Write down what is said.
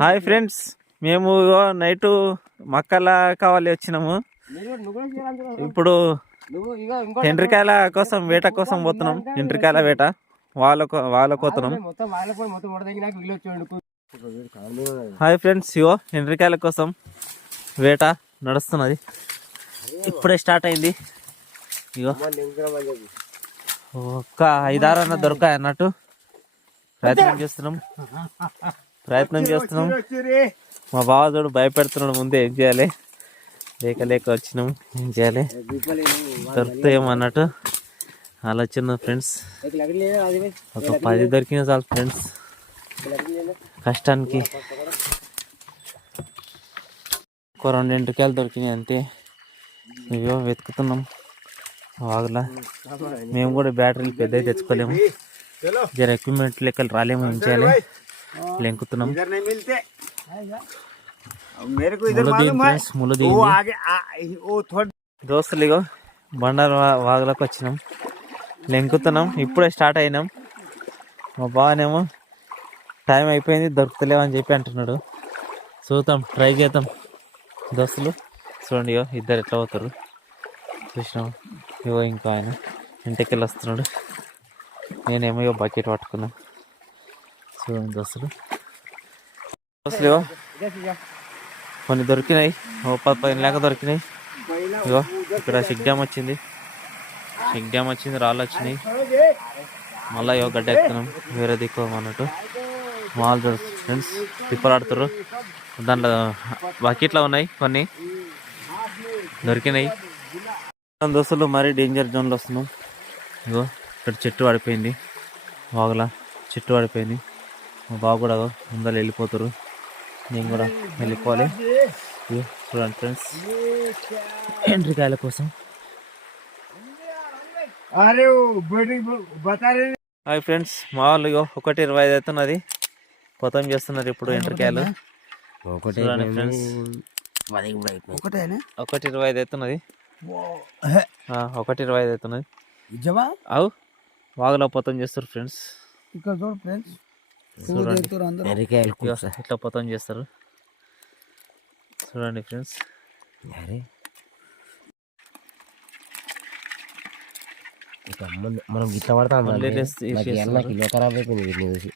Hi friends, మేము night మక్కల కావాలి వచ్చినాము. ఇప్పుడు ఎండ్రికాయల కోసం వేట కోసం పోతున్నాం. ఎండ్రికాయల వేట వాళ్ళకు పోతున్నాం. హాయ్ ఫ్రెండ్స్, ఇగో ఎండ్రికాయల కోసం వేట నడుస్తున్నది. ఇప్పుడే స్టార్ట్ అయింది. ఇగో ఒక్క 5-6 అన్న దొరకాయి అన్నట్టు ప్రయత్నం చేస్తున్నాం. మా బావ చూడు భయపెడుతున్నాడు. ముందే ఏం చేయాలి, లేక వచ్చినాం. ఏం చేయాలి, దొరుకుతాయేమో అన్నట్టు ఆలోచన ఫ్రెండ్స్. ఒక 10 దొరికినా చాలు ఫ్రెండ్స్. కష్టానికి ఒక 2 ఎండ్రికాయలు దొరికినాయి అంతే. ఇవో వెతుకుతున్నాం వాగులా. మేము కూడా బ్యాటరీలు పెద్దవి తెచ్చుకోలేము. జర ఎక్విప్మెంట్ లెక్కలు రాలేము. ఏం చేయాలి, లెంకుతున్నాం. దోస్తులు ఇగో బండారు వాగులకు వచ్చినాం, లెంకుతున్నాం. ఇప్పుడే స్టార్ట్ అయినాం. మా బావనేమో టైం అయిపోయింది దొరుకుతలేవు అని చెప్పి అంటున్నాడు. చూద్దాం, ట్రై చేద్దాం. దోస్తులు చూడండి, ఇగో ఇద్దరు ఎట్లా పోతారు చూసినాం. ఇగో ఇంకో ఆయన ఇంటికెళ్ళి వస్తున్నాడు. నేనేమో ఇగో బకెట్ పట్టుకున్నా. చూడండి దోస్తులు, ఇగో కొన్ని దొరికినాయి. ఓ 10 లేక దొరికినాయి. ఇగో ఇక్కడ చెక్ డ్యామ్ వచ్చింది, రాళ్ళు వచ్చినాయి. మళ్ళీ ఇగో గడ్డ ఎక్కుతున్నాం వేరే దిక్కు అన్నట్టు. వాళ్ళు ఫ్రెండ్స్ తిప్పలాడుతారు. దాంట్లో బకెట్లో ఉన్నాయి, కొన్ని దొరికినాయి. దోస్తులు మరీ డేంజర్ జోన్లో వస్తున్నాం. ఇగో ఇక్కడ చెట్టు పడిపోయింది, వాగులా చెట్టు పడిపోయింది. మా బాబు కూడా ముందర వెళ్ళిపోతారు, నేను కూడా వెళ్ళిపోవాలి. చూడండి ఫ్రెండ్స్, ఎండ్రికాయల కోసం. హాయ్ ఫ్రెండ్స్, మా వాళ్ళు ఇగో 1.25 అవుతున్నది, పొతం చేస్తున్నారు ఇప్పుడు ఎండ్రికాయలు. 1.25 అవుతున్నది, 1.25 అవుతున్నది. అవు వాగులో పొతం చేస్తారు ఫ్రెండ్స్. ఇక్కడ చూడండి ఫ్రెండ్స్, ఇట్లా పొతం చేస్తారు చూడండి ఫ్రెండ్స్. మనం గిట్ల పడతాం ఖరాబ్ అయిపోయింది. వీటిని చూసి